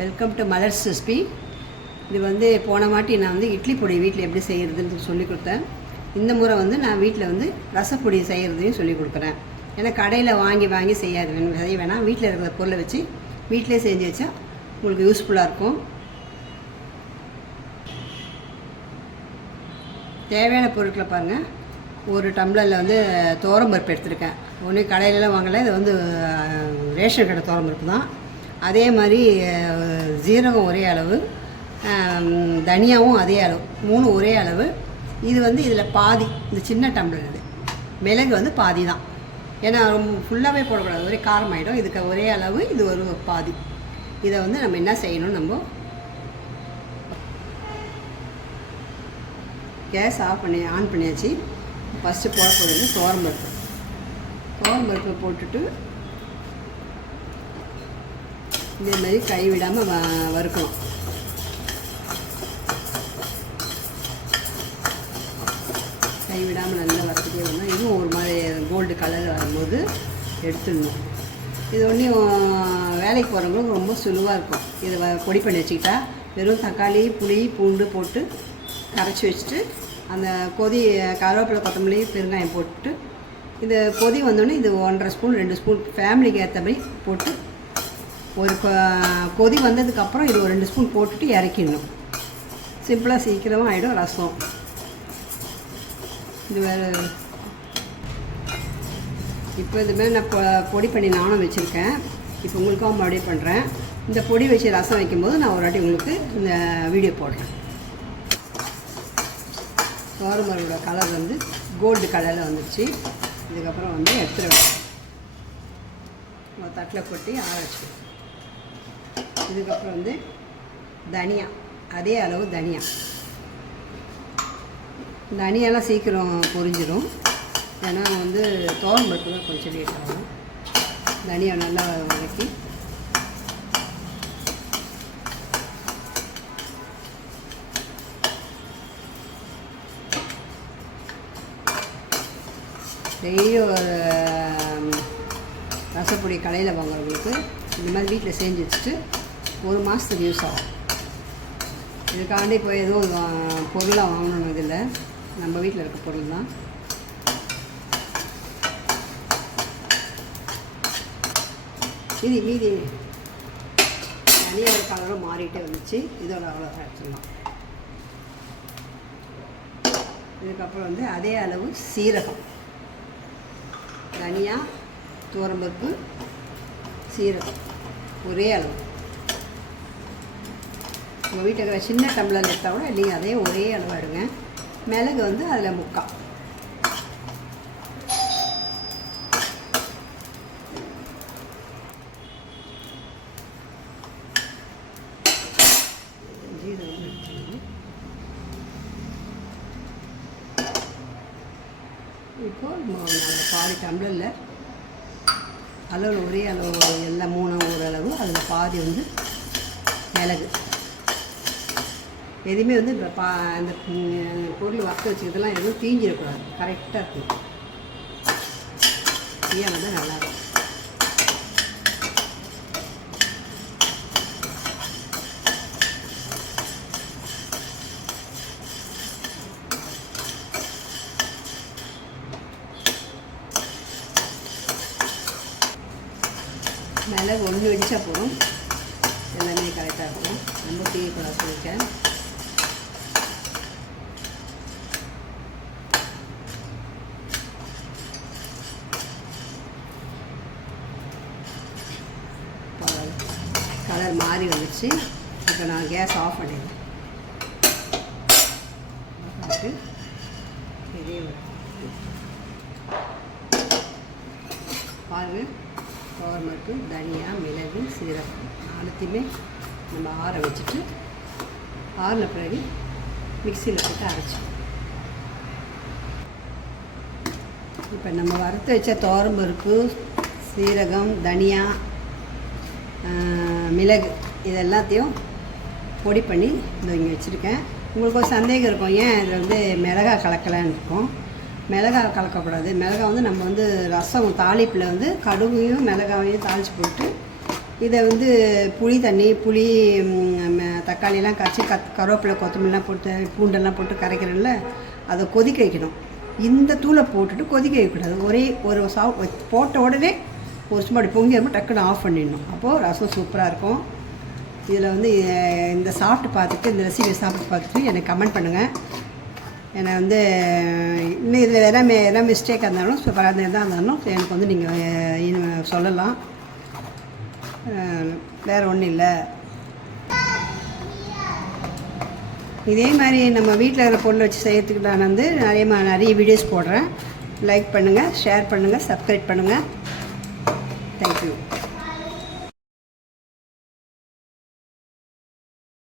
Welcome to Malar's recipe. இது வந்து போன வாட்டி நான் வந்து இட்லி பொடி வீட்டில் எப்படி செய்கிறதுன்னு சொல்லி கொடுத்தேன். இந்த முறை வந்து நான் வீட்டில் வந்து ரசப்பொடி செய்கிறதையும் சொல்லி கொடுக்குறேன். ஏன்னா கடையில் வாங்கி செய்ய வேணாம், வீட்டில் இருக்கிற பொருளை வச்சு வீட்டிலே செஞ்சு வச்சா உங்களுக்கு யூஸ்ஃபுல்லாக இருக்கும். தேவையான பொருட்களை பாருங்கள். ஒரு டம்ளரில் வந்து துவரம்பருப்பு எடுத்துருக்கேன். ஒன்று கடையிலலாம் வாங்கலை, இது வந்து ரேஷன் கடை துவரம்பருப்பு தான். அதே மாதிரி ஜீரகம் ஒரே அளவு, தனியாவும் அதே அளவு, 3 ஒரே அளவு. இது வந்து இதில் பாதி, இந்த சின்ன டம்ளர் இது மிளகு வந்து பாதி தான். ஏன்னா ஃபுல்லாகவே போடக்கூடாது, ஒரே காரமாயிடும். இதுக்கு ஒரே அளவு, இது ஒரு பாதி. இதை வந்து நம்ம என்ன செய்யணும், நம்ம கேஸ் ஆன் பண்ணியாச்சு. ஃபஸ்ட்டு போட போகிறது துவரம்பருப்பு போட்டுட்டு இதே மாதிரி கை விடாமல் வறுக்கணும். கை விடாமல் நல்லா வறுத்துட்டே வரணும். இதுவும் ஒரு மாதிரி கோல்டு கலர் வரும்போது எடுத்துடணும். இது ஒன்றும் வேலைக்கு போகிறவங்களுக்கு ரொம்ப சுலுவாக இருக்கும். இதை பொடி பண்ணி வச்சுக்கிட்டா வெறும் தக்காளி, புளி, பூண்டு போட்டு கரைச்சி வச்சுட்டு அந்த கருவேப்பிலை, கொத்தமல்லி, பெருங்காயம் போட்டு இந்த கொதி வந்தோடனே இது 1.5 ஸ்பூன் 2 ஸ்பூன் ஃபேமிலிக்கு ஏற்ற மாதிரி போட்டு ஒரு கொதி வந்ததுக்கப்புறம் இது ஒரு 2 ஸ்பூன் போட்டுட்டு இறக்கிடணும். சிம்பிளாக சீக்கிரமாக ஆகிடும் ரசம். இது வேறு இப்போ இதுமாதிரி நான் பொடி பண்ணி நானும் வச்சுருக்கேன். இப்போ உங்களுக்கும் மறுபடியும் பண்ணுறேன். இந்த பொடி வச்சு ரசம் வைக்கும்போது நான் ஒரு வாட்டி உங்களுக்கு இந்த வீடியோ போடுறேன். துவரம்பருப்போட கலர் வந்து கோல்டு கலரில் வந்துடுச்சு. இதுக்கப்புறம் வந்து எடுத்துருவேன், தட்டில் கொட்டி ஆற வச்சுருவேன். இதுக்கப்புறம் வந்து தனியா, அதே அளவு தனியாலாம் சீக்கிரம் பொரிஞ்சிடும். ஏன்னா வந்து துவரம்பருப்பு தான் கொஞ்சம் லேட் ஆகும். தனியா நல்லா வதக்கி டெய்லியும் ஒரு ரசப்பொடி கடையில் வாங்குறவங்களுக்கு இந்த மாதிரி வீட்டில் செஞ்சு வச்சுட்டு 1 மாதத்துக்கு யூஸ் ஆகும். இதுக்காண்டி போய் எதுவும் பொருளாக வாங்கணும், இதில் நம்ம வீட்டில் இருக்க பொருள் தான். மீதி தனியாக கலரும் மாறிட்டே வந்துச்சு. இதோட அவ்வளோதான் எடுத்துடலாம். இதுக்கப்புறம் வந்து அதே அளவு சீரகம், தனியா, துவரம்பருப்பு, சீரகம் ஒரே அளவு. உங்கள் வீட்டில் இருக்கிற சின்ன டம்ளர் எடுத்தால் கூட இல்லைங்க, அதே ஒரே அளவு எடுங்க. மிளகு வந்து அதில் 3/4. இப்போது பாதி டம்ளரில் அளவில் ஒரே அளவு, எல்லாம் 3 ஒரு அளவு, அதில் பாதி வந்து மிளகு. எதுவுமே வந்து அந்த பொருள் வறுத்து வச்சுக்கிறதுலாம் எதுவும் தீஞ்சிடக்கூடாது, கரெக்டாக இருக்கும். ஏன் வந்து நல்லாயிருக்கும். மிளகு 1 வெடிச்சா போதும், எல்லாமே கரெக்டாக இருக்கும். ரொம்ப தீயக்கூடாது சொல்லியிருக்கேன். கலர் மாறி வந்துடுச்சு. இப்போ நான் கேஸ் ஆஃப் பண்ணிடுறேன். பாருங்கள், துவரம்பருப்பு, தனியா, மிளகு, சீரகம் 4த்தையுமே நம்ம ஆற வச்சுட்டு ஆறின பிறகு மிக்சியில் போட்டு அரைச்சி, இப்போ நம்ம வறுத்து வச்ச துவரம்பருப்பு, சீரகம், தனியா, மிளகு இது எல்லாத்தையும் பொடி பண்ணி இங்கே வச்சுருக்கேன். உங்களுக்கு ஒரு சந்தேகம் இருக்கும், ஏன் இதில் வந்து மிளகாய் கலக்கலான்னு இருக்கும். மிளகாய் கலக்கக்கூடாது. மிளகாய் வந்து நம்ம வந்து ரசம் தாளிப்பில் வந்து கடுகையும் மிளகாயையும் தாளித்து போட்டு இதை வந்து புளி தண்ணி புளி தக்காளியெல்லாம் கரைச்சி கருவேப்பிலை கொத்தமல்லாம் போட்டு பூண்டெல்லாம் போட்டு கரைக்கிறோம்ல, அதை கொதிக்க வைக்கணும். இந்த தூளை போட்டுட்டு கொதிக்க வைக்கக்கூடாது. ஒரே ஒரு போட்ட உடனே ஒரு சும்மா அப்படி பொங்கி வரும்போது டக்குன்னு ஆஃப் பண்ணிடணும். அப்போது ரசம் சூப்பராக இருக்கும். இதில் வந்து இந்த சாப்பிட்டு பார்த்துட்டு, இந்த ரெசிபியை சாப்பிட்டு பார்த்துட்டு எனக்கு கமெண்ட் பண்ணுங்கள். என்னை வந்து இன்னும் இதில் எதாவது மிஸ்டேக்காக இருந்தாலும் சூப்பராக எதாக இருந்தாலும் எனக்கு வந்து நீங்கள் சொல்லலாம். வேறு ஒன்றும் இல்லை. இதே மாதிரி நம்ம வீட்டில் இருக்கிற பொருள் வச்சு செய்கிறதுக்கு நான் வந்து நிறைய வீடியோஸ் போடுறேன். லைக் பண்ணுங்கள், ஷேர் பண்ணுங்கள், சப்ஸ்கிரைப் பண்ணுங்கள்.